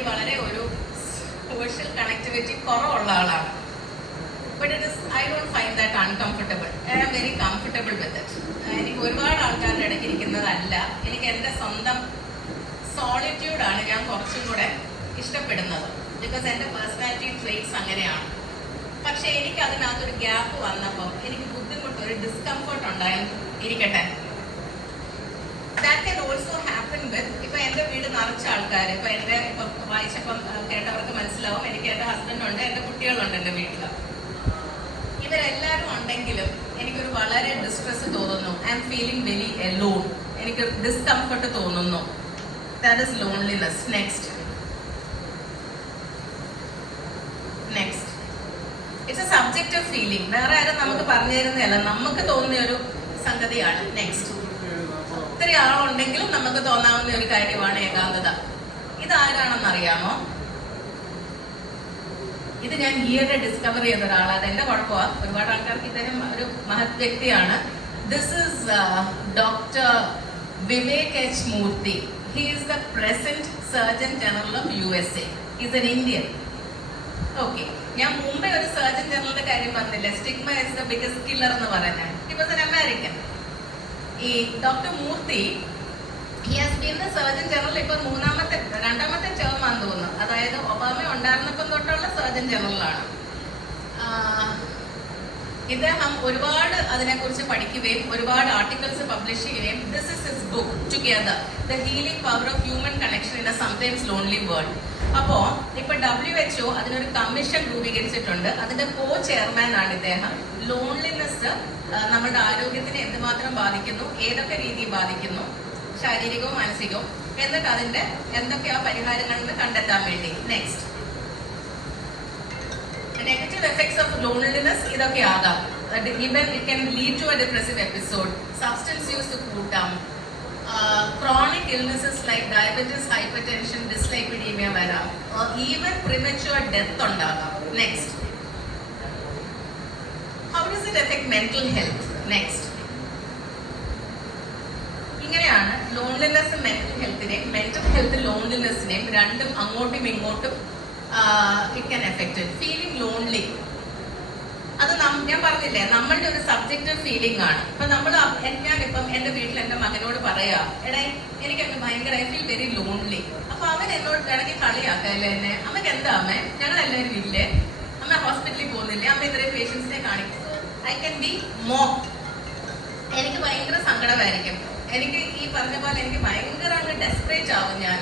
എനിക്ക് വളരെ ഒരു സോഷ്യൽ കണക്ടിവിറ്റി കുറവുള്ള ആളാണ്. But it is, I don't find that uncomfortable. I am very comfortable with it. എനിക്ക് ഒരുപാട് ആൾക്കാരുടെ ഇടയ്ക്ക് ഇരിക്കുന്നതല്ല, എനിക്ക് എൻ്റെ സ്വന്തം സോളിറ്റ്യൂഡാണ് ഞാൻ കുറച്ചും കൂടെ ഇഷ്ടപ്പെടുന്നത്. ബിക്കോസ് എൻ്റെ പേഴ്സണാലിറ്റി ട്രേറ്റ്സ് അങ്ങനെയാണ്. പക്ഷെ എനിക്ക് അതിനകത്തൊരു ഗ്യാപ്പ് വന്നപ്പോൾ എനിക്ക് ബുദ്ധിമുട്ട്, ഒരു ഡിസ്കംഫർട്ട് ഉണ്ടായിരിക്കട്ടെ. ദാറ്റ് ക്യാൻ ഓൾസോ ഹാപ്പൻ വിത്ത്, ഇപ്പൊ എൻ്റെ വീട് നിറച്ച ആൾക്കാർ, ഇപ്പൊ എൻ്റെ ഇപ്പൊ വായിച്ചപ്പം കേട്ടവർക്ക് മനസ്സിലാവും, എനിക്ക് എൻ്റെ ഹസ്ബൻഡ് ഉണ്ട്, എൻ്റെ കുട്ടികളുണ്ട് എൻ്റെ വീട്ടിൽ. ഇവരെല്ലാവരും ഉണ്ടെങ്കിലും എനിക്കൊരു വളരെ ഡിസ്ട്രെസ് തോന്നുന്നു. I am feeling very alone. എനിക്ക് ഡിസ്കംഫർട്ട് തോന്നുന്നു. That is loneliness. Next it's a subjective feeling. വേറെ ആരും നമുക്ക് പറഞ്ഞു തരുന്നതല്ല, നമുക്ക് തോന്നിയ ഒരു സംഗതിയാണ്. നെക്സ്റ്റ്, ഒത്തിരി ആളുണ്ടെങ്കിലും നമുക്ക് തോന്നാവുന്ന ഒരു കാര്യമാണ് ഏകാന്തത. ഇതാരാണെന്നറിയാമോ? ഇത് ഞാൻ ഈയിടെ ഡിസ്കവർ ചെയ്ത ഒരാളാണ്. അതെന്റെ കുഴപ്പമാണ്. ഒരുപാട് ആൾക്കാർക്ക് ഇദ്ദേഹം ഒരു മഹത് വ്യക്തിയാണ്. This is doctor Vivek H Murthy. He is the present surgeon general of USA. Is an Indian. Okay, ഞാൻ മുമ്പേ ഒരു സർജൻ ജനറലിന്റെ കാര്യം പറഞ്ഞില്ലേ, stigma is the biggest killer എന്ന് പറയുന്നത്. He was an American. ഈ doctor Murthy, he has been the surgeon general ഇപ്പൊ രണ്ടാമത്തെ ടേം ആണെന്ന് തോന്നുന്നു. അതായത് ഒബാമ ഉണ്ടായിരുന്നപ്പം തൊട്ടുള്ള സർജൻ ജനറലാണ്. ഇദ്ദേഹം ഒരുപാട് അതിനെക്കുറിച്ച് പഠിക്കുകയും ഒരുപാട് ആർട്ടിക്കിൾസ് പബ്ലിഷ് ചെയ്യുകയും, this is his book together, the healing power of human connection in A sometimes lonely world. അപ്പോ ഇപ്പൊ WHO അതിനൊരു കമ്മീഷൻ രൂപീകരിച്ചിട്ടുണ്ട്. അതിന്റെ ചെയർമാൻ ആണ് ഇദ്ദേഹം. ലോൺലിനെസ് നമ്മുടെ ആരോഗ്യത്തിനെ എന്തുമാത്രം ബാധിക്കുന്നു, ഏതൊക്കെ രീതിയിൽ ബാധിക്കുന്നു, ശാരീരികവും മാനസികവും, എന്നിട്ട് അതിന്റെ എന്തൊക്കെയാ പരിഹാരങ്ങളെന്ന് കണ്ടെത്താൻ വേണ്ടി. Next, negative effects of loneliness ഇതൊക്കെ ആകാം. Even it can lead to a depressive episode. Substance use കൂട്ടാം. Chronic illnesses like diabetes, hypertension, dyslipidemia വരാം. ഈവൻ പ്രിമച്വർ ഡെത്ത് ഉണ്ടാകാം. Next, how does it affect mental health? Next, ഇങ്ങനെയാണ് loneliness mental ഹെൽത്തിനെയും mental health ലോൺലിനെസിനെയും രണ്ടും അങ്ങോട്ടും ഇങ്ങോട്ടും it can affect. Feeling lonely, അത് ഞാൻ പറഞ്ഞില്ലേ, നമ്മളുടെ ഒരു സബ്ജക്റ്റീവ് ഫീലിംഗ് ആണ്. ഇപ്പൊ ഞാനിപ്പം എന്റെ വീട്ടിൽ എന്റെ മകനോട് പറയാ, എടേ എനിക്കങ്ങ് ഭയങ്കര ഐ ഫീൽ വെരി ലോൺലി. അപ്പൊ അവൻ എന്നോട് ഇടയ്ക്ക് കളിയാക്കല്ലേ എന്നെ, അമ്മയ്ക്ക് എന്താ അമ്മ, ഞങ്ങളെല്ലാവരും ഇല്ലേ, അമ്മ ഹോസ്പിറ്റലിൽ പോകുന്നില്ലേ, അമ്മ ഇത്രയും പേഷ്യൻസിനെ കാണിക്കും. I can be mock. എനിക്ക് ഭയങ്കര സങ്കടമായിരിക്കും. എനിക്ക് ഈ പറഞ്ഞ പോലെ എനിക്ക് ഭയങ്കര അങ്ങ് ഡെസ്പറേറ്റ് ആവും ഞാൻ.